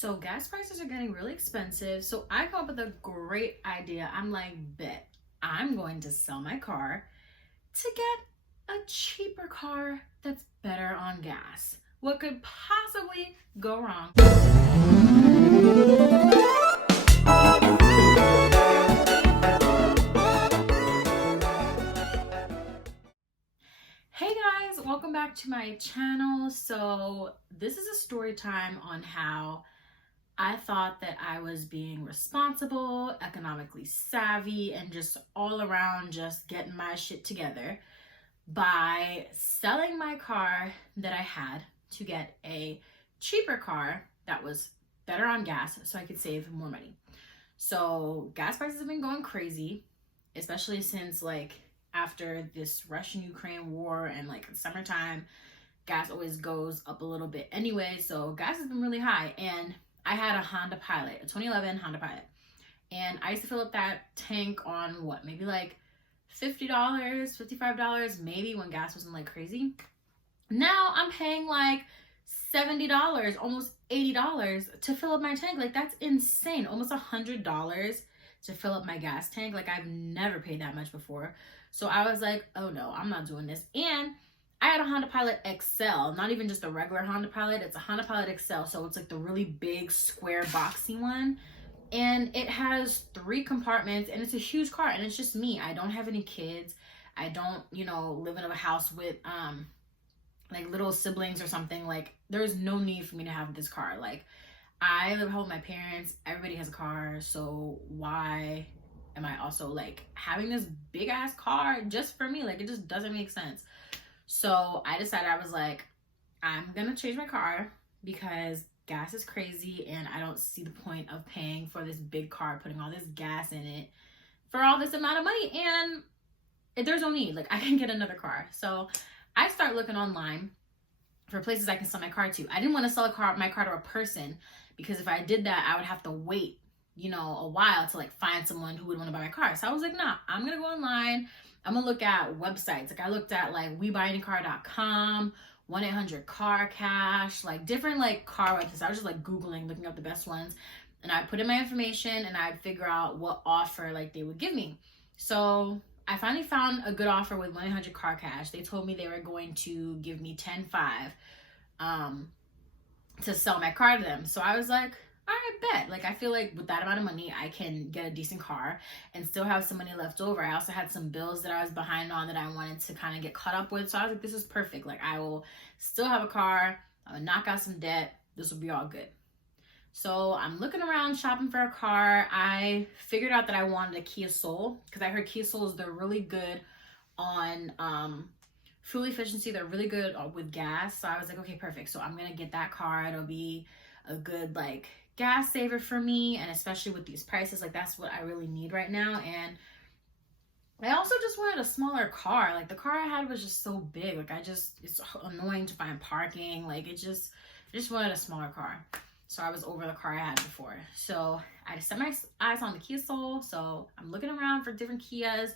So gas prices are getting really expensive. So I come up with a great idea. I'm like, bet I'm going to sell my car to get a cheaper car that's better on gas. What could possibly go wrong? Hey guys, welcome back to my channel. So this is a story time on how I thought that I was being responsible, economically savvy, and just all around just getting my shit together by selling my car that I had to get a cheaper car that was better on gas so I could save more money. So gas prices have been going crazy, especially since after this Russian-Ukraine war and summertime, gas always goes up a little bit anyway. So gas has been really high, and I had a Honda Pilot, a 2011 Honda Pilot. And I used to fill up that tank on maybe $50, $55, maybe when gas wasn't crazy. Now I'm paying $70, almost $80 to fill up my tank. That's insane. Almost $100 to fill up my gas tank. I've never paid that much before. So I was like, oh no, I'm not doing this. And I had a Honda Pilot XL, not even just a regular Honda Pilot. It's a Honda Pilot XL. So it's the really big square boxy one. And it has 3 compartments, and it's a huge car, and it's just me. I don't have any kids. I don't, live in a house with little siblings or something. There's no need for me to have this car. I live home with my parents. Everybody has a car. So why am I also having this big ass car just for me? It just doesn't make sense. So I decided, I was like, I'm gonna change my car because gas is crazy and I don't see the point of paying for this big car, putting all this gas in it for all this amount of money, and there's no need. I can get another car. So I start looking online for places I can sell my car to. I didn't want to sell my car to a person, because if I did that, I would have to wait, a while to find someone who would want to buy my car. So I was like, nah, I'm gonna go online. I'm gonna look at websites. I looked at WeBuyAnyCar.com, 1-800-CAR-CASH, different car websites. I was just Googling, looking up the best ones, and I put in my information and I'd figure out what offer they would give me. So I finally found a good offer with 1-800-CAR-CASH. They told me they were going to give me $10,500 to sell my car to them. So I was like, all right, bet. I feel with that amount of money, I can get a decent car and still have some money left over. I also had some bills that I was behind on that I wanted to kind of get caught up with. So I was like, this is perfect. I will still have a car. I'm gonna knock out some debt. This will be all good. So I'm looking around shopping for a car. I figured out that I wanted a Kia Soul, because I heard Kia Souls, they're really good on fuel efficiency. They're really good with gas. So I was like, okay, perfect. So I'm gonna get that car. It'll be a good gas saver for me, and especially with these prices, that's what I really need right now. And I also just wanted a smaller car. The car I had was just so big. It's annoying to find parking. I just wanted a smaller car. So I was over the car I had before. So I just set my eyes on the Kia Soul. So I'm looking around for different Kias.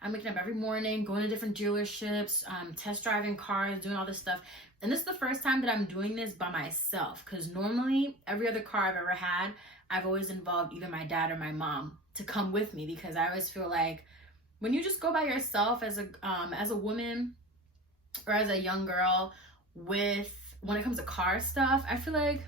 I'm waking up every morning, going to different dealerships, test driving cars, doing all this stuff. And this is the first time that I'm doing this by myself, because normally every other car I've ever had, I've always involved either my dad or my mom to come with me, because I always feel when you just go by yourself as a woman or as a young girl when it comes to car stuff, I feel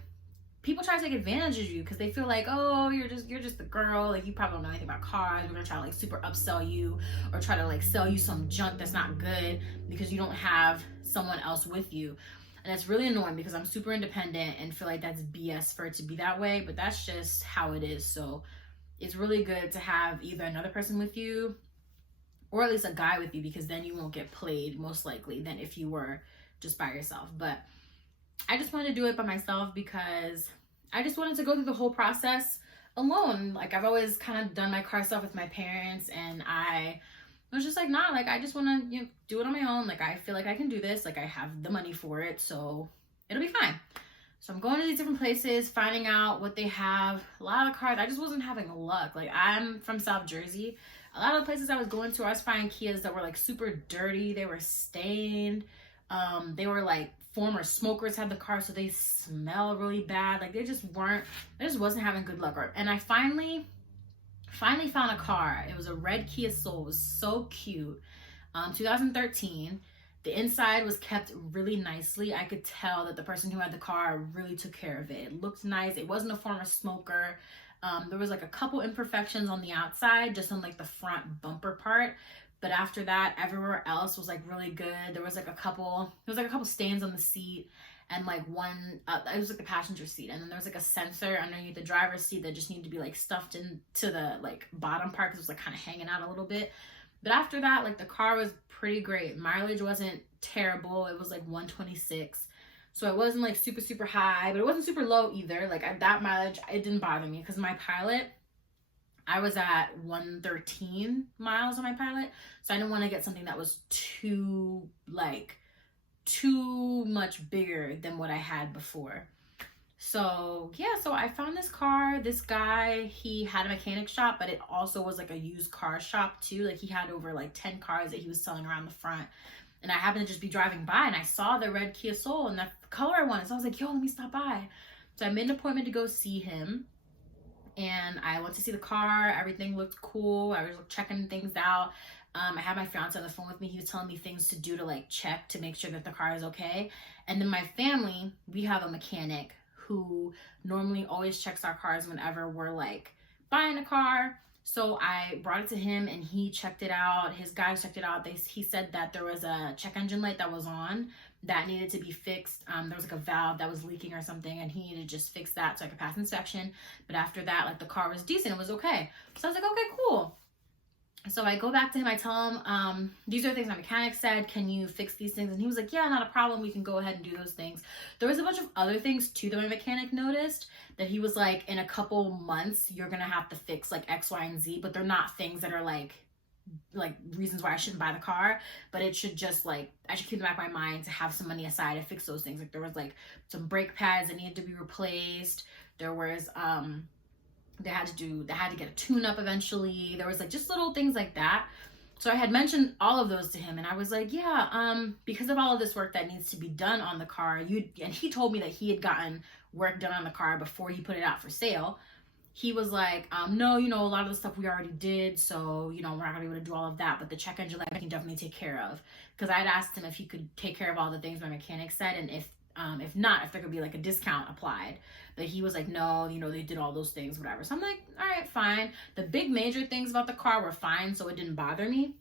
people try to take advantage of you, because they feel oh, you're just the girl, you probably don't know anything about cars. We're gonna try to super upsell you, or try to sell you some junk that's not good because you don't have someone else with you. And it's really annoying, because I'm super independent and feel that's BS for it to be that way, but that's just how it is. So it's really good to have either another person with you, or at least a guy with you, because then you won't get played, most likely, than if you were just by yourself. But I just wanted to do it by myself because I just wanted to go through the whole process alone. I've always kind of done my car stuff with my parents, and I was just nah, I just want to do it on my own. I feel I can do this. I have the money for it, so it'll be fine. So I'm going to these different places, finding out what they have. A lot of cars, I just wasn't having luck. I'm from South Jersey. A lot of the places I was going to, I was finding Kias that were super dirty. They were stained. They were former smokers had the car, so they smell really bad. Like, they just wasn't having good luck. And I finally found a car. It was a red Kia Soul. It was so cute. 2013. The inside was kept really nicely. I could tell that the person who had the car really took care of it. It looked nice. It wasn't a former smoker. There was like a couple imperfections on the outside, just on like the front bumper part. But after that, everywhere else was like really good. There was like a couple stains on the seat, and like one, it was like the passenger seat. And then there was like a sensor underneath the driver's seat that just needed to be like stuffed into the like bottom part, because it was like kind of hanging out a little bit. But after that, like, the car was pretty great. Mileage wasn't terrible. It was like 126. So it wasn't like super, super high, but it wasn't super low either. Like, at that mileage, it didn't bother me, because my Pilot, I was at 113 miles on my Pilot. So I didn't want to get something that was too much bigger than what I had before. So yeah, so I found this car. This guy, he had a mechanic shop, but it also was like a used car shop too. Like, he had over like 10 cars that he was selling around the front. And I happened to just be driving by, and I saw the red Kia Soul, and that's the color I wanted. So I was like, yo, let me stop by. So I made an appointment to go see him, and I went to see the car. Everything looked cool. I was checking things out. I had my fiance on the phone with me. He was telling me things to do to like check to make sure that the car is okay. And then my family, we have a mechanic who normally always checks our cars whenever we're like buying a car. So I brought it to him, and he checked it out. His guys checked it out. He said that there was a check engine light that was on that needed to be fixed. There was like a valve that was leaking or something, and he needed to just fix that so I could pass inspection. But after that, like, the car was decent. It was okay. So I was like, okay, cool. So I go back to him, I tell him, these are things my mechanic said, can you fix these things? And he was like, yeah, not a problem, we can go ahead and do those things. There was a bunch of other things too that my mechanic noticed, that he was like, in a couple months, you're gonna have to fix like X, Y, and Z, but they're not things that are like reasons why I shouldn't buy the car, but it should just like, I should keep in the back of my mind to have some money aside to fix those things. Like, there was like some brake pads that needed to be replaced. There was, they had to get a tune-up eventually. There was like just little things like that. So I had mentioned all of those to him, and I was like, yeah, because of all of this work that needs to be done on the car, and he told me that he had gotten work done on the car before he put it out for sale. He was like, no, a lot of the stuff we already did, so, we're not gonna be able to do all of that, but the check engine light I can definitely take care of. Because I'd asked him if he could take care of all the things my mechanic said, and if not, if there could be like a discount applied. But he was like, no, they did all those things, whatever. So I'm like, all right, fine. The big major things about the car were fine, so it didn't bother me.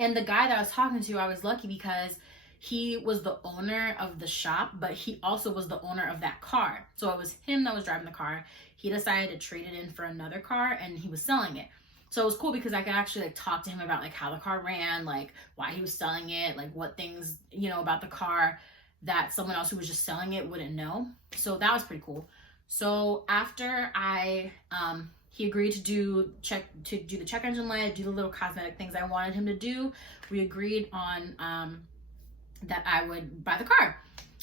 And the guy that I was talking to, I was lucky because he was the owner of the shop, but he also was the owner of that car. So it was him that was driving the car. He decided to trade it in for another car, and he was selling it. So it was cool because I could actually like talk to him about like how the car ran, like why he was selling it, like what things, about the car that someone else who was just selling it wouldn't know. So that was pretty cool. So after he agreed to do the check engine light, do the little cosmetic things I wanted him to do, we agreed on that I would buy the car.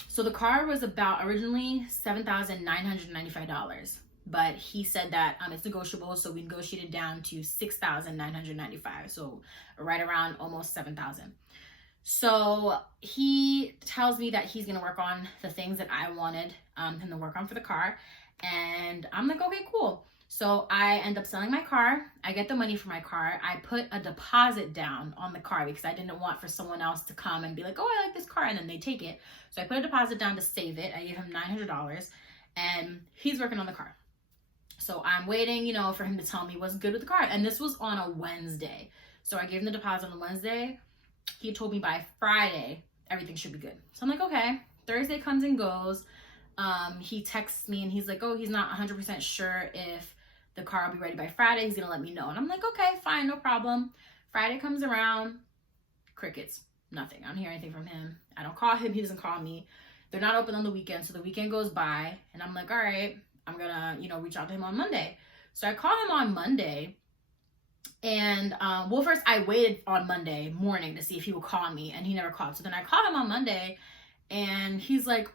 So the car was about originally $7,995, but he said that it's negotiable, so we negotiated down to $6,995, so right around almost $7,000. So he tells me that he's gonna work on the things that I wanted him to work on for the car, and I'm like, okay, cool. So I end up selling my car. I get the money for my car. I put a deposit down on the car because I didn't want for someone else to come and be like, oh, I like this car, and then they take it. So I put a deposit down to save it. I gave him $900, and he's working on the car. So I'm waiting, for him to tell me what's good with the car. And this was on a Wednesday. So I gave him the deposit on Wednesday. He told me by Friday, everything should be good. So I'm like, okay. Thursday comes and goes. He texts me and he's like, oh, he's not 100% sure if the car will be ready by Friday. He's going to let me know. And I'm like, okay, fine, no problem. Friday comes around, crickets, nothing. I don't hear anything from him. I don't call him. He doesn't call me. They're not open on the weekend. So the weekend goes by and I'm like, all right, I'm going to, reach out to him on Monday. So I call him on Monday. And, first I waited on Monday morning to see if he would call me, and he never called. So then I called him on Monday, and he's like,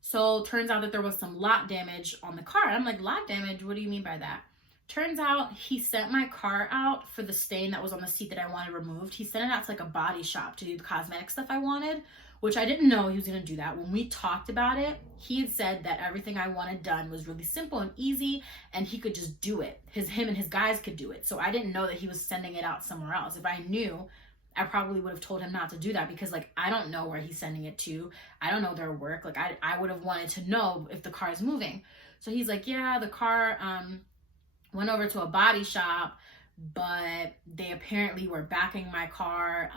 so turns out that there was some lot damage on the car. And I'm like, lot damage? What do you mean by that? Turns out he sent my car out for the stain that was on the seat that I wanted removed. He sent it out to like a body shop to do the cosmetic stuff I wanted. which I didn't know he was going to do that. When we talked about it, he had said that everything I wanted done was really simple and easy, and he could just do it. Him and his guys could do it. So I didn't know that he was sending it out somewhere else. If I knew, I probably would have told him not to do that, because like, I don't know where he's sending it to. I don't know their work. Like I would have wanted to know if the car is moving. So he's like, yeah, the car went over to a body shop, but they apparently were backing my car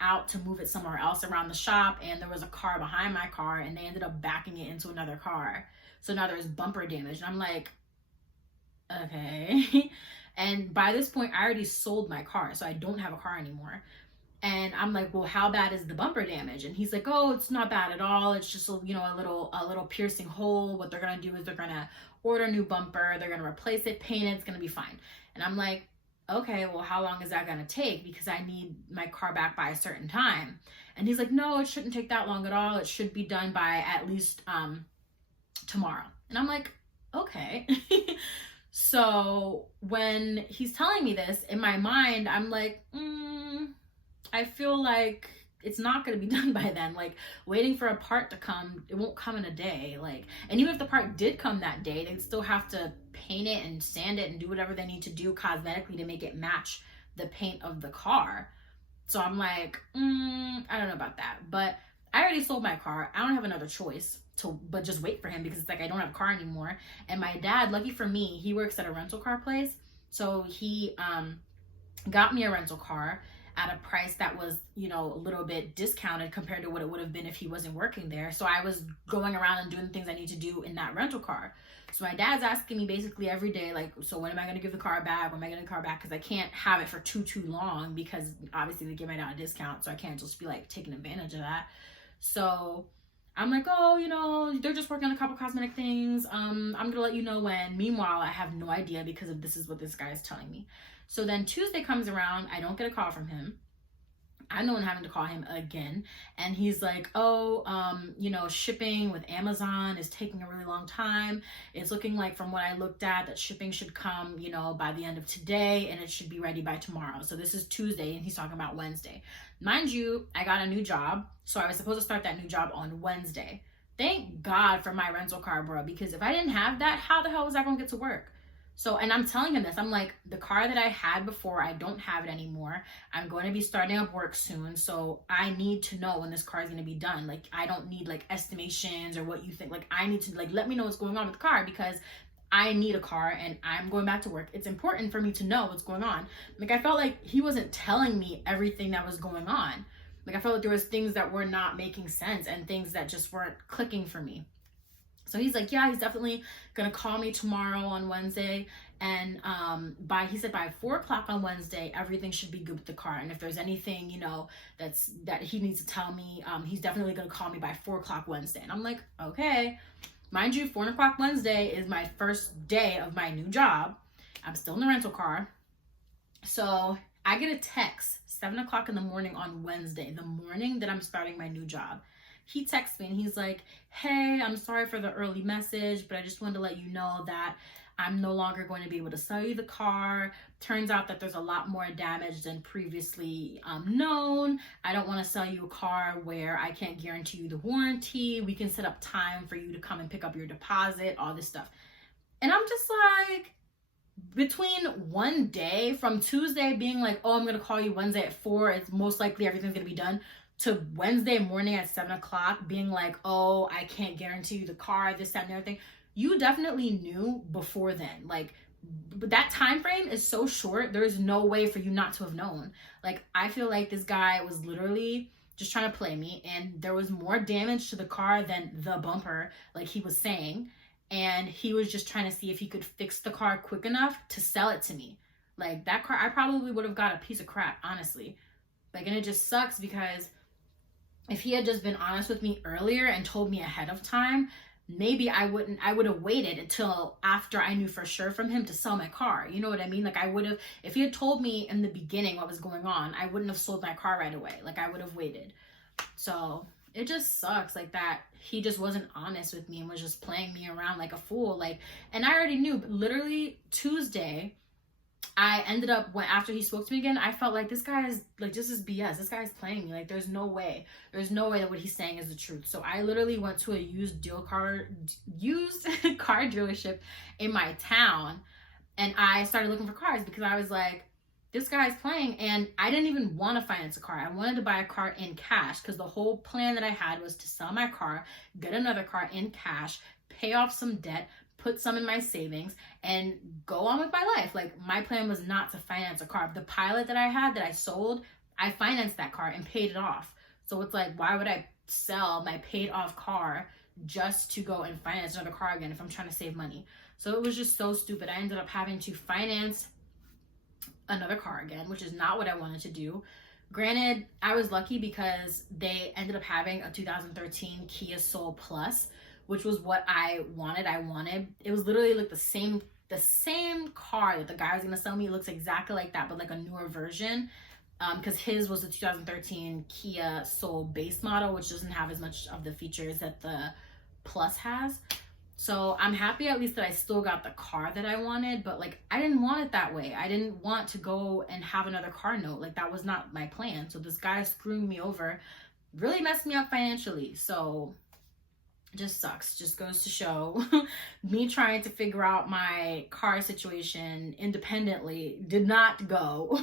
out to move it somewhere else around the shop, and there was a car behind my car, and they ended up backing it into another car. So now there's bumper damage. And I'm like, okay. And by this point, I already sold my car, so I don't have a car anymore. And I'm like, well, how bad is the bumper damage? And he's like, oh, it's not bad at all. It's just, you know, a little piercing hole. What they're going to do is they're going to order a new bumper. They're going to replace it, paint it. It's going to be fine. And I'm like, okay, well, how long is that going to take? Because I need my car back by a certain time. And he's like, no, it shouldn't take that long at all. It should be done by at least tomorrow. And I'm like, okay. So when he's telling me this, in my mind, I'm like, I feel like it's not going to be done by then. Like, waiting for a part to come, it won't come in a day. Like, and even if the part did come that day, they'd still have to paint it and sand it and do whatever they need to do cosmetically to make it match the paint of the car. So I'm like, I don't know about that. But I already sold my car. I don't have another choice but just wait for him, because it's like I don't have a car anymore. And my dad, lucky for me, he works at a rental car place. So he got me a rental car at a price that was, you know, a little bit discounted compared to what it would have been if he wasn't working there. So I was going around and doing the things I need to do in that rental car. So my dad's asking me basically every day, like, so when am I going to give the car back? When am I going to give the car back? Because I can't have it for too long, because obviously they give my dad a discount. So I can't just be like taking advantage of that. So I'm like, oh, you know, they're just working on a couple cosmetic things. I'm going to let you know when. Meanwhile, I have no idea, because this is what this guy is telling me. So then Tuesday comes around, I don't get a call from him. I'm the one having to call him again. And he's like, oh, you know, shipping with Amazon is taking a really long time. It's looking like, from what I looked at, that shipping should come, you know, by the end of today, and it should be ready by tomorrow. So this is Tuesday, and he's talking about Wednesday. Mind you, I got a new job, so I was supposed to start that new job on Wednesday. Thank God for my rental car, bro, because if I didn't have that, how the hell was I going to get to work? So, and I'm telling him this, I'm like, the car that I had before, I don't have it anymore. I'm going to be starting up work soon. So I need to know when this car is going to be done. Like, I don't need like estimations or what you think. Like, I need to like, let me know what's going on with the car, because I need a car and I'm going back to work. It's important for me to know what's going on. Like, I felt like he wasn't telling me everything that was going on. Like, I felt like there was things that were not making sense and things that just weren't clicking for me. So he's like, yeah, he's definitely going to call me tomorrow on Wednesday. And he said by 4:00 on Wednesday, everything should be good with the car. And if there's anything, you know, that he needs to tell me, he's definitely going to call me by 4:00 Wednesday. And I'm like, okay. Mind you, 4:00 Wednesday is my first day of my new job. I'm still in the rental car. So I get a text 7:00 in the morning on Wednesday, the morning that I'm starting my new job. He texts me and he's like, hey, I'm sorry for the early message, but I just wanted to let you know that I'm no longer going to be able to sell you the car. Turns out that there's a lot more damage than previously known. I don't want to sell you a car where I can't guarantee you the warranty. We can set up time for you to come and pick up your deposit, all this stuff. And I'm just like, between one day from Tuesday being like, oh, I'm going to call you Wednesday at 4, it's most likely everything's going to be done, to Wednesday morning at 7:00 being like, oh, I can't guarantee you the car, this, that, and everything. You definitely knew before then. Like, but that time frame is so short, there is no way for you not to have known. Like, I feel like this guy was literally just trying to play me, and there was more damage to the car than the bumper, like he was saying. And he was just trying to see if he could fix the car quick enough to sell it to me. Like, that car, I probably would have got a piece of crap, honestly. Like, and it just sucks, because if he had just been honest with me earlier and told me ahead of time, maybe I would have waited until after I knew for sure from him to sell my car. You know what I mean? Like, I would have, if he had told me in the beginning what was going on, I wouldn't have sold my car right away. Like, I would have waited. So it just sucks, like, that he just wasn't honest with me and was just playing me around like a fool. Like, and I already knew, but literally Tuesday, I ended up, when after he spoke to me again, I felt like this guy is like, this is BS. This guy's playing me. Like, there's no way that what he's saying is the truth. So I literally went to a used car dealership in my town, and I started looking for cars because I was like, this guy's playing. And I didn't even want to finance a car. I wanted to buy a car in cash because the whole plan that I had was to sell my car, get another car in cash, pay off some debt, put some in my savings, and go on with my life. Like, my plan was not to finance a car. The Pilot that I had that I sold, I financed that car and paid it off. So it's like, why would I sell my paid off car just to go and finance another car again if I'm trying to save money? So it was just so stupid. I ended up having to finance another car again, which is not what I wanted to do. Granted, I was lucky because they ended up having a 2013 Kia Soul Plus, which was what I wanted. It was literally like the same car that the guy was gonna sell me. It looks exactly like that, but like a newer version. Because his was the 2013 Kia Soul base model, which doesn't have as much of the features that the Plus has. So I'm happy at least that I still got the car that I wanted, but like, I didn't want it that way. I didn't want to go and have another car note. Like, that was not my plan. So this guy screwing me over really messed me up financially. So just sucks. Just goes to show me trying to figure out my car situation independently did not go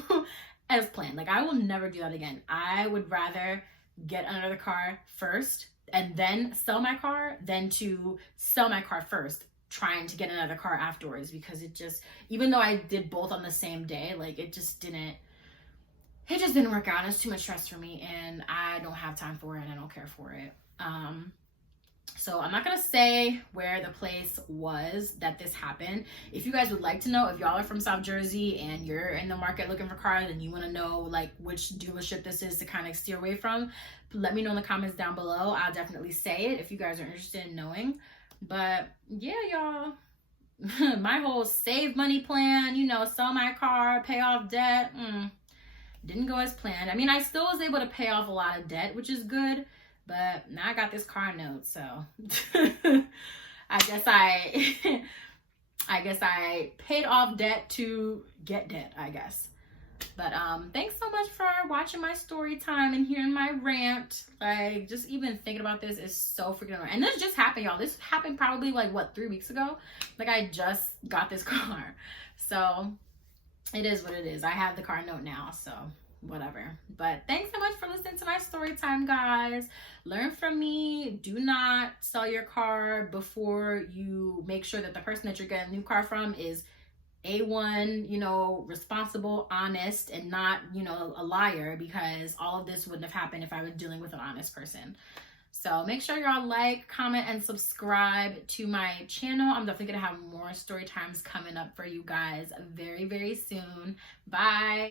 as planned. Like, I will never do that again. I would rather get another car first and then sell my car than to sell my car first trying to get another car afterwards, because it just, even though I did both on the same day, like, it just didn't work out. It's too much stress for me, and I don't have time for it, and I don't care for it. So I'm not gonna say where the place was that this happened. If you guys would like to know, if y'all are from South Jersey and you're in the market looking for cars and you want to know like which dealership this is to kind of steer away from, let me know in the comments down below. I'll definitely say it if you guys are interested in knowing. But yeah, y'all, my whole save money plan, you know, sell my car, pay off debt, didn't go as planned. I mean, I still was able to pay off a lot of debt, which is good. But now I got this car note, so I guess I paid off debt to get debt, I guess. But thanks so much for watching my story time and hearing my rant. Like, just even thinking about this is so freaking annoying. And this just happened, y'all. This happened probably like, what, 3 weeks ago? Like, I just got this car. So it is what it is. I have the car note now, so whatever. But thanks so much for listening to my story time, guys. Learn from me. Do not sell your car before you make sure that the person that you're getting a new car from is A1, you know, responsible, honest, and not, you know, a liar, because all of this wouldn't have happened if I was dealing with an honest person. So make sure y'all like, comment, and subscribe to my channel. I'm definitely gonna have more story times coming up for you guys very, very soon. Bye.